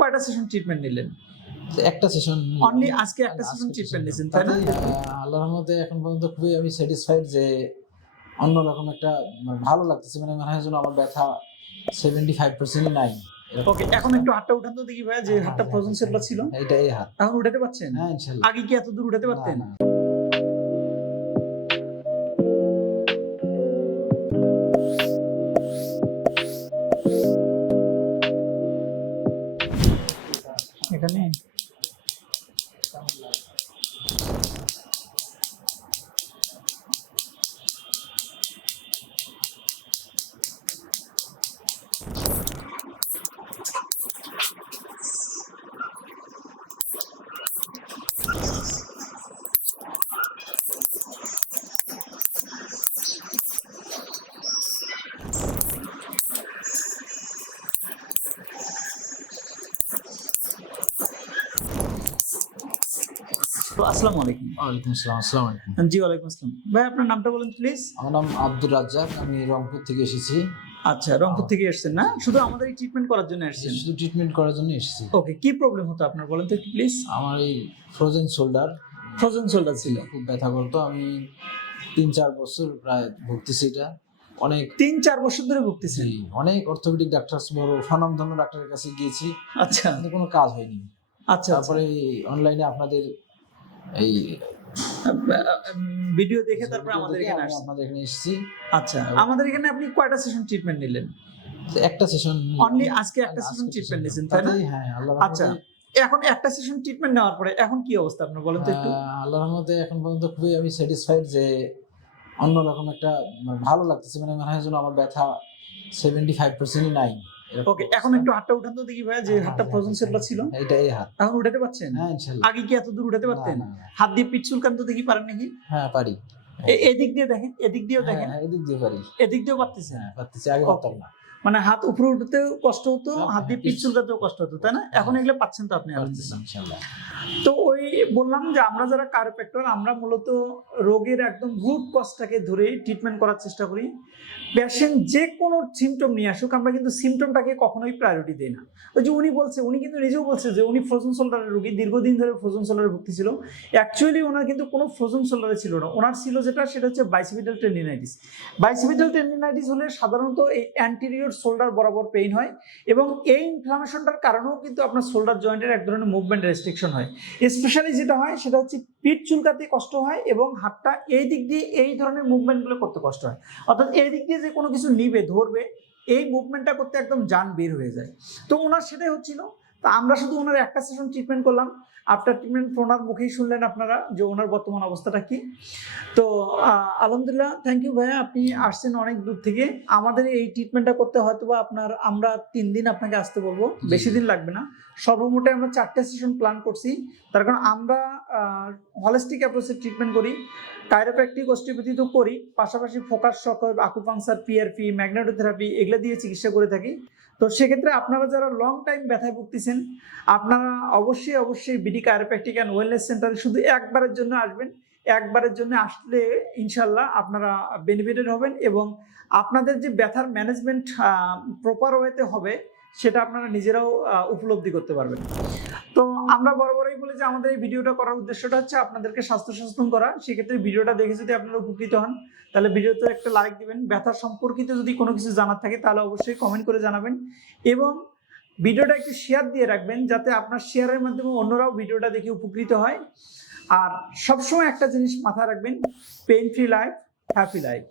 কয়টা session treatment নিলেন? একটা সেশন অনলি আজকে একটা সেশন ট্রিটমেন্ট নিয়েছেন তাই না? আল্লাহর রহমতে এখন পর্যন্ত খুবই আমি স্যাটিসফাইড যে অন্যরকম একটা মানে ভালো লাগতেছে। মানে মনে হয় যেন আমার ব্যথা সেভেন্টি ফাইভ পার্সেন্টই নাই। ওকে এখন একটু হাতটা উঠান তো দেখি ভাইয়া যে হাতটা ফ্রোজেন সেটলা ছিল। এটা এই হাত। এখন উঠাতে পারছেন? হ্যাঁ ইনশাল্লাহ। আগে কি এত দূর উঠাতে পারতেন? না, এখানে তো আসসালামু আলাইকুম। ওয়ালাইকুম আসসালাম আসসালামু আলাইকুম। জি ওয়ালাইকুম আসসালাম। ভাই আপনার নামটা বলেন প্লিজ আমার নাম আব্দুর রাজ্জাক আমি রংপুর থেকে এসেছি। আচ্ছা রংপুর থেকে এসেছেন না? শুধু আমাদের এই ট্রিটমেন্ট করার জন্য এসেছেন? শুধু ট্রিটমেন্ট করার জন্য এসেছি। ওকে কি প্রবলেম হতো আপনার বলেন তো একটু প্লিজ আমার এই ফ্রোজেন শোল্ডার ফ্রোজেন শোল্ডার ছিল। খুব ব্যথা করতো আমি তিন চার বছর প্রায় ভুগতেছি এটা। অনেক তিন চার বছর ধরে ভুগতেছেন? জি, অনেক অর্থোপেডিক ডাক্তার বড় স্বনামধন্য ডাক্তারের কাছে গিয়েছি। আচ্ছা। কোনো কাজ হয়নি। আচ্ছা তারপরে অনলাইনে আপনাদের এই ভিডিও দেখে তারপর আমাদের এখানে আমি আসছেন এখানে এসেছি। আচ্ছা আমাদের এখানে আপনি কয়টা সেশন ট্রিটমেন্ট নিলেন? একটা সেশন অনলি আজকে একটা সেশন ট্রিটমেন্ট নিয়েছেন তাই না? হ্যাঁ আল্লাহ আচ্ছা এখন একটা সেশন ট্রিটমেন্ট নেওয়ার পরে এখন কি অবস্থা আপনার বলেন তো একটু? আল্লাহর রহমতে এখন পর্যন্ত খুবই আমি স্যাটিসফাইড যে অন্যরকম একটা মানে ভালো লাগতেছে। মানে মনে হয় যেন আমার ব্যথা সেভেন্টি ফাইভ পার্সেন্টই নাই। ওকে এখন একটু হাতটা উঠান তো দেখি ভাইয়া যে হাতটা ফ্রোজেন সেটলা ছিল। এটা এই হাত। এখন উঠাতে পারছেন? হ্যাঁ ইনশাআল্লাহ আগে কি এত দূর উঠাতে পারতেন। হাত দিয়ে পিঠ চুলকান তো দেখি পারেন নাকি? হ্যাঁ পারি। এদিক দিয়ে দেখেন এদিক দিয়েও হ্যাঁ, দেখেন। হ্যাঁ, এদিক দিয়ে পারি। এদিক দিয়েও পারতেছেন? হ্যাঁ পারতেছি আগে. পারতাম না। মানে হাত উপরে উঠতেও কষ্ট হতো হ্যাঁ, হাত দিয়ে হ্যাঁ, পিঠ চুলকাতেও কষ্ট হতো তাই না? এখন এগুলো পাচ্ছেন তো আপনি তো ওই বললাম যে আমরা যারা কার্পেক্টর আমরা মূলত রোগের একদম রুট কজটাকে ধরে ট্রিটমেন্ট করার চেষ্টা করি। পেশেন্ট যে কোনো সিমটম নিয়ে আসুক আমরা কিন্তু সিমটমটাকে কখনোই প্রায়োরিটি দিই না। ওই যে উনি বলছে উনি কিন্তু নিজেও বলছে যে উনি ফ্রোজেন শোল্ডারের রোগী দীর্ঘদিন ধরে ফ্রোজেন শোল্ডারে ভুগতেছিল অ্যাকচুয়ালি ওনার কিন্তু কোনো ফ্রোজেন শোল্ডারে ছিল না। ওনার ছিল যেটা সেটা হচ্ছে বাইসিপিটাল টেন্ডিনাইটিস বাইসিপিটাল টেন্ডিনাইটিস হলে সাধারণত এই অ্যান্টিরিয়র শোল্ডার বরাবর পেইন হয় এবং এই ইনফ্লামেশনটার কারণেও কিন্তু আপনার শোল্ডার জয়েন্টের এক ধরনের মুভমেন্ট রেস্ট্রিকশন হয়। স্পেশালি যেটা হয়, সেটা হচ্ছে পিঠ চুলকাতে কষ্ট হয় এবং হাতটা এই দিক দিয়ে এই ধরনের মুভমেন্টগুলো করতে কষ্ট হয়। অর্থাৎ এই দিক দিয়ে যে কোনো কিছু নিবে, ধরবে, এই মুভমেন্টটা করতে একদম যান বের হয়ে যায়। তো ওনার সেটাই হচ্ছিল। তা আমরা শুধু ওনার একটা সেশন ট্রিটমেন্ট করলাম। আফটার ট্রিটমেন্ট ওনার মুখেই শুনলেন আপনারা যে ওনার বর্তমান অবস্থাটা কি? তো আলহামদুলিল্লাহ থ্যাংক ইউ ভাইয়া আপনি আসছেন অনেক দূর থেকে। আমাদের এই ট্রিটমেন্টটা করতে হয়তো বা আপনার আমরা তিন দিন আপনাকে আসতে বলব বেশি দিন লাগবে না। সর্বমোটে আমরা চারটে সেশন প্ল্যান করছি। তার কারণ আমরা হলিস্টিক অ্যাপ্রোচে ট্রিটমেন্ট করি কাইরোপ্র্যাকটিক অস্টিওপ্যাথি তো করি পাশাপাশি ফোকাস শকর আকুপাংসার পিআরপি ম্যাগনেটোথেরাপি এগুলো দিয়ে চিকিৎসা করে থাকি। তো সেক্ষেত্রে আপনারা যারা লং টাইম ব্যথায় ভুগতেছেন আপনারা অবশ্যই অবশ্যই বিডি কাইরোপ্র্যাকটিক অ্যান্ড ওয়েলনেস সেন্টারে শুধু একবারের জন্য আসবেন। একবারের জন্য আসলে ইনশাল্লাহ আপনারা বেনিফিটেড হবেন এবং আপনাদের যে ব্যথার ম্যানেজমেন্ট প্রপার ওয়েতে হবে, সেটা আপনারা নিজেরাও উপলব্ধি করতে পারবেন। তো আমরা বরাবরই বলি যে আমাদের এই ভিডিওটা করার উদ্দেশ্যটা হচ্ছে আপনাদেরকে স্বাস্থ্য সচেতন করা। সেক্ষেত্রে ভিডিওটা দেখে যদি আপনারা উপকৃত হন, তাহলে ভিডিওতে একটা লাইক দিবেন। ব্যথা সম্পর্কিত যদি কোনো কিছু জানার থাকে, তাহলে অবশ্যই কমেন্ট করে জানাবেন। এবং ভিডিওটা একটু শেয়ার দিয়ে রাখবেন যাতে আপনার শেয়ারের মাধ্যমে অন্যরাও ভিডিওটা দেখে উপকৃত হয়। আর সবসময় একটা জিনিস মাথায় রাখবেন pain free life happy life